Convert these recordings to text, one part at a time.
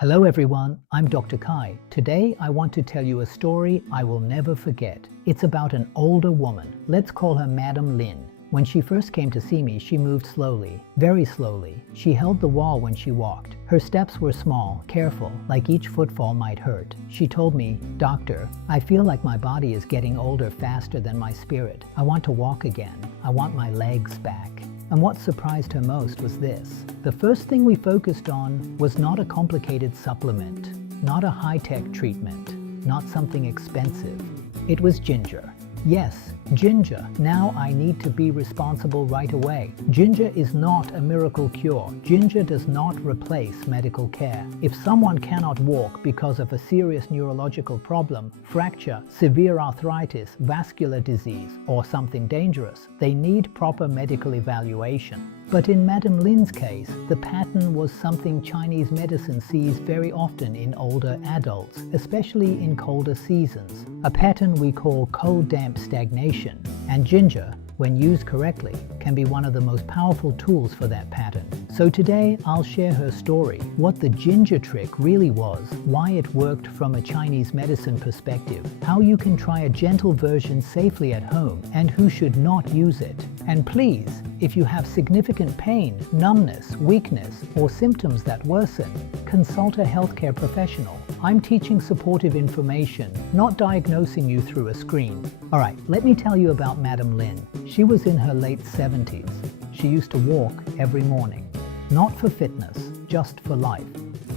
Hello everyone, I'm Dr. Kai. Today I want to tell you a story I will never forget. It's about an older woman. Let's call her Madam Lin. When she first came to see me, she moved slowly, very slowly. She held the wall when she walked. Her steps were small, careful, like each footfall might hurt. She told me, "Doctor, I feel like my body is getting older faster than my spirit. I want to walk again. I want my legs back." And what surprised her most was this. The first thing we focused on was not a complicated supplement, not a high-tech treatment, not something expensive. It was ginger. Yes, ginger. Now I need to be responsible right away. Ginger is not a miracle cure. Ginger does not replace medical care. If someone cannot walk because of a serious neurological problem, fracture, severe arthritis, vascular disease, or something dangerous, they need proper medical evaluation. But in Madam Lin's case, the pattern was something Chinese medicine sees very often in older adults, especially in colder seasons, a pattern we call cold-damp stagnation. And ginger, when used correctly, can be one of the most powerful tools for that pattern. So today I'll share her story, what the ginger trick really was, why it worked from a Chinese medicine perspective, how you can try a gentle version safely at home, and who should not use it. And please, if you have significant pain, numbness, weakness, or symptoms that worsen, consult a healthcare professional. I'm teaching supportive information, not diagnosing you through a screen. Alright, let me tell you about Madam Lin. She was in her late 70s. She used to walk every morning. Not for fitness, just for life.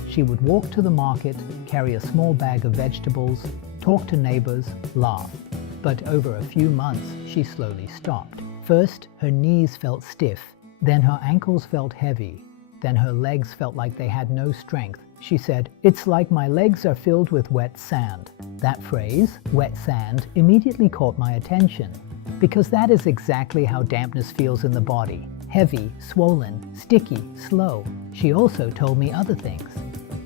She would walk to the market, carry a small bag of vegetables, talk to neighbors, laugh. But over a few months, she slowly stopped. First, her knees felt stiff, then her ankles felt heavy, then her legs felt like they had no strength. She said, "It's like my legs are filled with wet sand." That phrase, wet sand, immediately caught my attention, because that is exactly how dampness feels in the body. Heavy, swollen, sticky, slow. She also told me other things.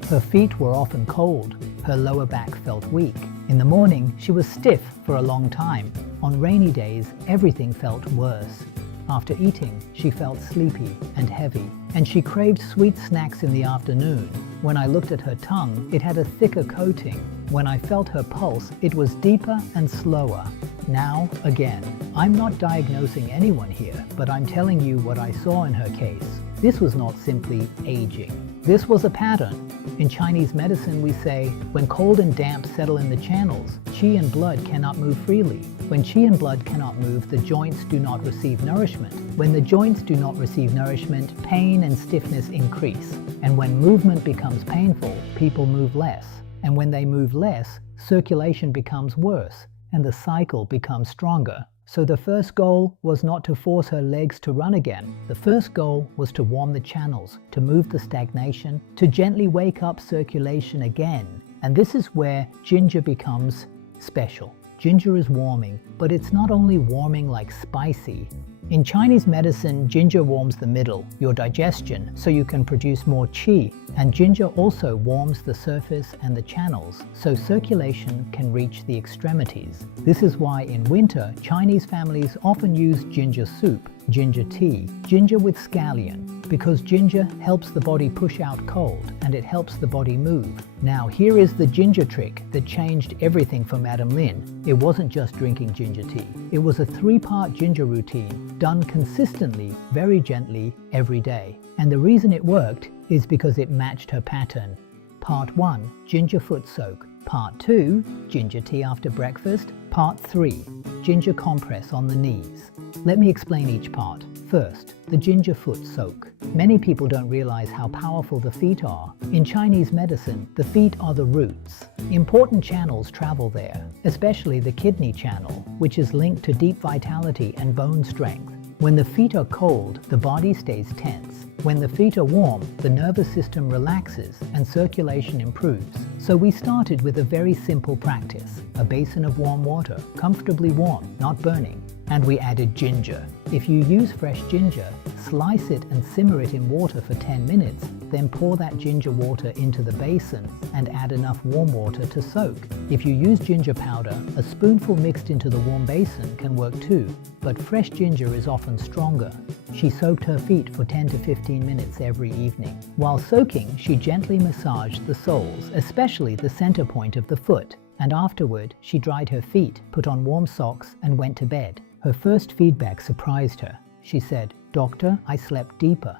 Her feet were often cold. Her lower back felt weak. In the morning, she was stiff for a long time. On rainy days, everything felt worse. After eating, she felt sleepy and heavy, and she craved sweet snacks in the afternoon. When I looked at her tongue, it had a thicker coating. When I felt her pulse, it was deeper and slower. Now, again, I'm not diagnosing anyone here, but I'm telling you what I saw in her case. This was not simply aging. This was a pattern. In Chinese medicine, we say, when cold and damp settle in the channels, qi and blood cannot move freely. When qi and blood cannot move, the joints do not receive nourishment. When the joints do not receive nourishment, pain and stiffness increase. And when movement becomes painful, people move less. And when they move less, circulation becomes worse, and the cycle becomes stronger. So the first goal was not to force her legs to run again. The first goal was to warm the channels, to move the stagnation, to gently wake up circulation again. And this is where ginger becomes special. Ginger is warming, but it's not only warming like spicy. In Chinese medicine, ginger warms the middle, your digestion, so you can produce more qi. And ginger also warms the surface and the channels, so circulation can reach the extremities. This is why in winter, Chinese families often use ginger soup, ginger tea, ginger with scallion, because ginger helps the body push out cold and it helps the body move. Now here is the ginger trick that changed everything for Madam Lin. It wasn't just drinking ginger tea. It was a 3-part ginger routine, done consistently, very gently, every day. And the reason it worked is because it matched her pattern. Part 1, ginger foot soak. Part 2, ginger tea after breakfast. Part 3, ginger compress on the knees. Let me explain each part. First, the ginger foot soak. Many people don't realize how powerful the feet are. In Chinese medicine, the feet are the roots. Important channels travel there, especially the kidney channel, which is linked to deep vitality and bone strength. When the feet are cold, the body stays tense. When the feet are warm, the nervous system relaxes and circulation improves. So we started with a very simple practice, a basin of warm water, comfortably warm, not burning, and we added ginger. If you use fresh ginger, slice it and simmer it in water for 10 minutes, then pour that ginger water into the basin and add enough warm water to soak. If you use ginger powder, a spoonful mixed into the warm basin can work too, but fresh ginger is often stronger. She soaked her feet for 10 to 15 minutes every evening. While soaking, she gently massaged the soles, especially the center point of the foot, and afterward, she dried her feet, put on warm socks, and went to bed. Her first feedback surprised her. She said, "Doctor, I slept deeper."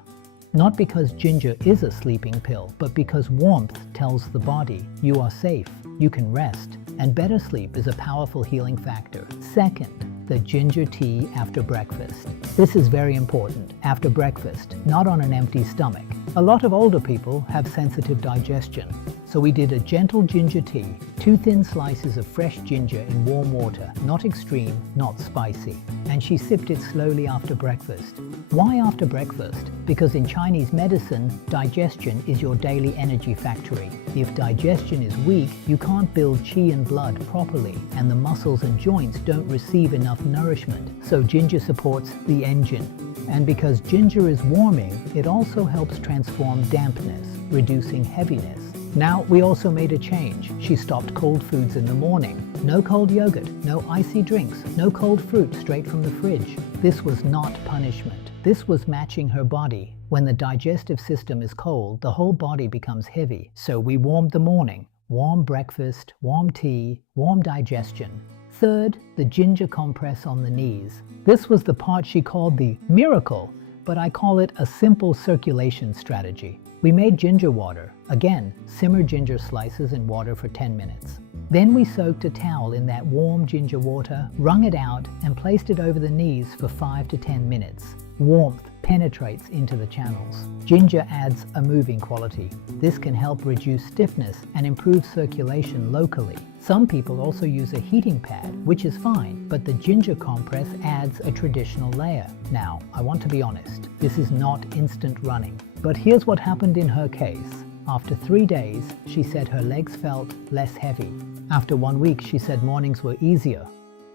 Not because ginger is a sleeping pill, but because warmth tells the body, you are safe, you can rest, and better sleep is a powerful healing factor. Second, the ginger tea after breakfast. This is very important, after breakfast, not on an empty stomach. A lot of older people have sensitive digestion, so we did a gentle ginger tea, 2 thin slices of fresh ginger in warm water, not extreme, not spicy. And she sipped it slowly after breakfast. Why after breakfast? Because in Chinese medicine, digestion is your daily energy factory. If digestion is weak, you can't build qi and blood properly, and the muscles and joints don't receive enough nourishment, so ginger supports the engine. And because ginger is warming, it also helps transform dampness, reducing heaviness. Now, we also made a change. She stopped cold foods in the morning. No cold yogurt, no icy drinks, no cold fruit straight from the fridge. This was not punishment. This was matching her body. When the digestive system is cold, the whole body becomes heavy. So we warmed the morning. Warm breakfast, warm tea, warm digestion. Third, the ginger compress on the knees. This was the part she called the miracle, but I call it a simple circulation strategy. We made ginger water. Again, simmer ginger slices in water for 10 minutes. Then we soaked a towel in that warm ginger water, wrung it out, and placed it over the knees for 5 to 10 minutes. Warmth penetrates into the channels. Ginger adds a moving quality. This can help reduce stiffness and improve circulation locally. Some people also use a heating pad, which is fine, but the ginger compress adds a traditional layer. Now, I want to be honest, this is not instant running. But here's what happened in her case. After 3 days, she said her legs felt less heavy. After 1 week, she said mornings were easier.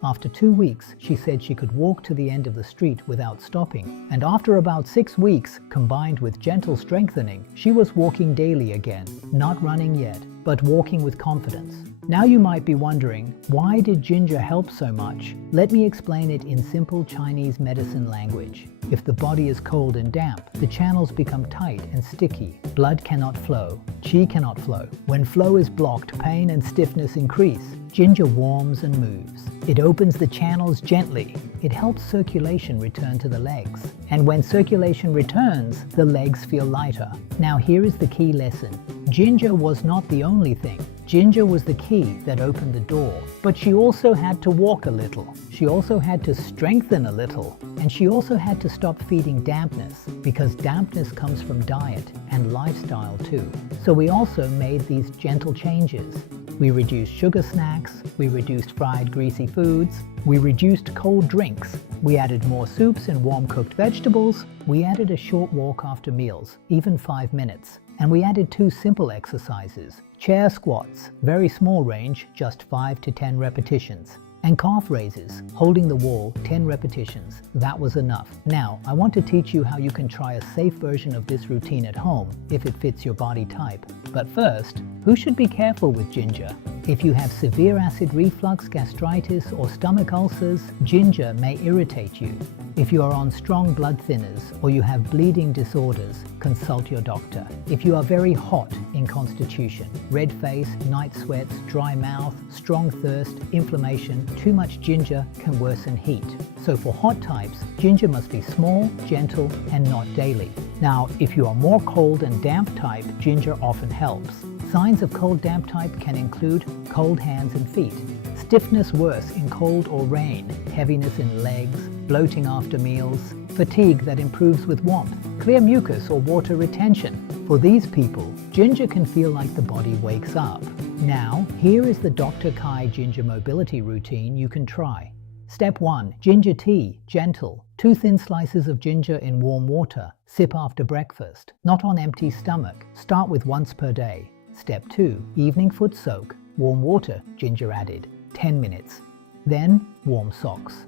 After 2 weeks, she said she could walk to the end of the street without stopping. And after about 6 weeks, combined with gentle strengthening, she was walking daily again. Not running yet, but walking with confidence. Now you might be wondering, why did ginger help so much? Let me explain it in simple Chinese medicine language. If the body is cold and damp, the channels become tight and sticky. Blood cannot flow. Qi cannot flow. When flow is blocked, pain and stiffness increase. Ginger warms and moves. It opens the channels gently. It helps circulation return to the legs. And when circulation returns, the legs feel lighter. Now here is the key lesson. Ginger was not the only thing. Ginger was the key that opened the door. But she also had to walk a little. She also had to strengthen a little. And she also had to stop feeding dampness, because dampness comes from diet and lifestyle too. So we also made these gentle changes. We reduced sugar snacks, we reduced fried greasy foods, we reduced cold drinks, we added more soups and warm cooked vegetables, we added a short walk after meals, even 5 minutes, and we added 2 simple exercises. Chair squats, very small range, just 5 to 10 repetitions. And calf raises, holding the wall, 10 repetitions. That was enough. Now, I want to teach you how you can try a safe version of this routine at home, if it fits your body type. But first, who should be careful with ginger? If you have severe acid reflux, gastritis, or stomach ulcers, ginger may irritate you. If you are on strong blood thinners or you have bleeding disorders, consult your doctor. If you are very hot in constitution, red face, night sweats, dry mouth, strong thirst, inflammation, too much ginger can worsen heat. So for hot types, ginger must be small, gentle, and not daily. Now, if you are more cold and damp type, ginger often helps. Signs of cold damp type can include cold hands and feet, stiffness worse in cold or rain, heaviness in legs, bloating after meals, fatigue that improves with warmth, clear mucus or water retention. For these people, ginger can feel like the body wakes up. Now, here is the Dr. Kai ginger mobility routine you can try. Step 1. Ginger tea, gentle. 2 thin slices of ginger in warm water. Sip after breakfast, not on empty stomach. Start with once per day. Step 2. Evening foot soak. Warm water, ginger added. 10 minutes. Then, warm socks.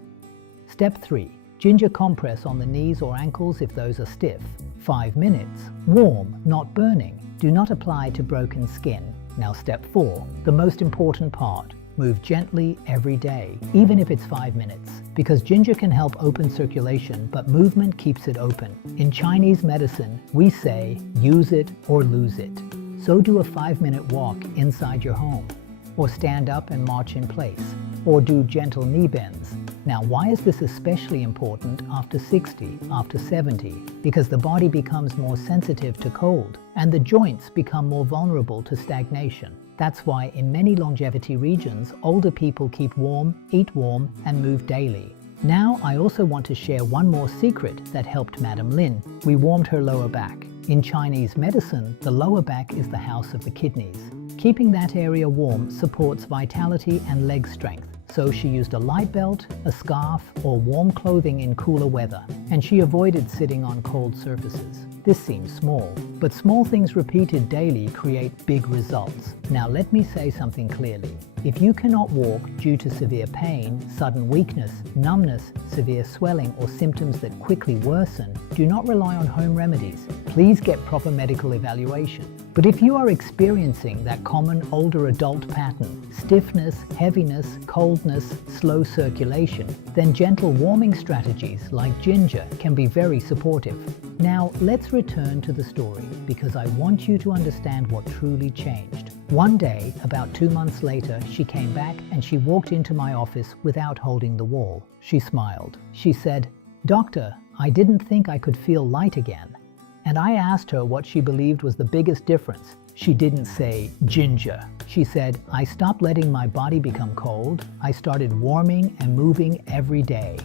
Step 3. Ginger compress on the knees or ankles if those are stiff. 5 minutes. Warm, not burning. Do not apply to broken skin. Now step 4, the most important part. Move gently every day, even if it's 5 minutes, because ginger can help open circulation, but movement keeps it open. In Chinese medicine, we say, use it or lose it. So do a 5-minute walk inside your home, or stand up and march in place, or do gentle knee bends. Now, why is this especially important after 60, after 70? Because the body becomes more sensitive to cold, and the joints become more vulnerable to stagnation. That's why in many longevity regions, older people keep warm, eat warm, and move daily. Now, I also want to share one more secret that helped Madam Lin. We warmed her lower back. In Chinese medicine, the lower back is the house of the kidneys. Keeping that area warm supports vitality and leg strength. So she used a light belt, a scarf, or warm clothing in cooler weather, and she avoided sitting on cold surfaces. This seems small, but small things repeated daily create big results. Now let me say something clearly. If you cannot walk due to severe pain, sudden weakness, numbness, severe swelling, or symptoms that quickly worsen, do not rely on home remedies. Please get proper medical evaluation. But if you are experiencing that common older adult pattern, stiffness, heaviness, coldness, slow circulation, then gentle warming strategies like ginger can be very supportive. Now let's return to the story, because I want you to understand what truly changed. One day, about 2 months later, she came back and she walked into my office without holding the wall. She smiled. She said, "Doctor, I didn't think I could feel light again." And I asked her what she believed was the biggest difference. She didn't say ginger. She said, "I stopped letting my body become cold. I started warming and moving every day."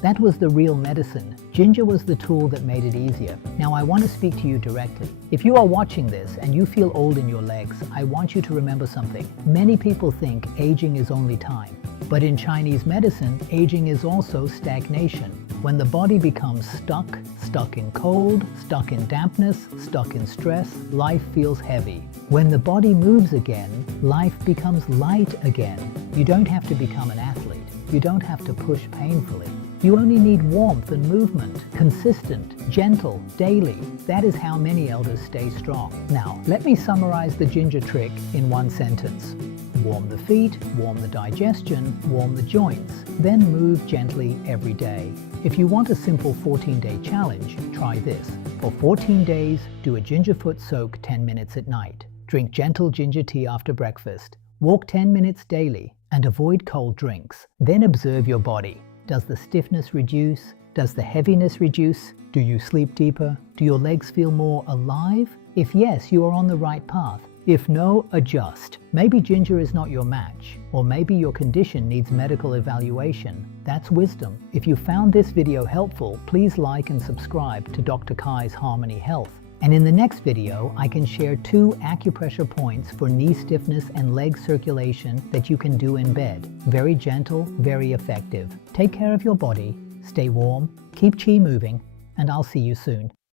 That was the real medicine. Ginger was the tool that made it easier. Now I want to speak to you directly. If you are watching this and you feel old in your legs, I want you to remember something. Many people think aging is only time. But in Chinese medicine, aging is also stagnation. When the body becomes stuck in cold, stuck in dampness, stuck in stress, life feels heavy. When the body moves again, life becomes light again. You don't have to become an athlete. You don't have to push painfully. You only need warmth and movement, consistent, gentle, daily. That is how many elders stay strong. Now, let me summarize the ginger trick in one sentence. Warm the feet, warm the digestion, warm the joints, then move gently every day. If you want a simple 14-day challenge, try this. For 14 days, do a ginger foot soak 10 minutes at night. Drink gentle ginger tea after breakfast. Walk 10 minutes daily and avoid cold drinks. Then observe your body. Does the stiffness reduce? Does the heaviness reduce? Do you sleep deeper? Do your legs feel more alive? If yes, you are on the right path. If no, adjust. Maybe ginger is not your match, or maybe your condition needs medical evaluation. That's wisdom. If you found this video helpful, please like and subscribe to Dr. Kai's Harmony Health. And in the next video, I can share 2 acupressure points for knee stiffness and leg circulation that you can do in bed. Very gentle, very effective. Take care of your body, stay warm, keep chi moving, and I'll see you soon.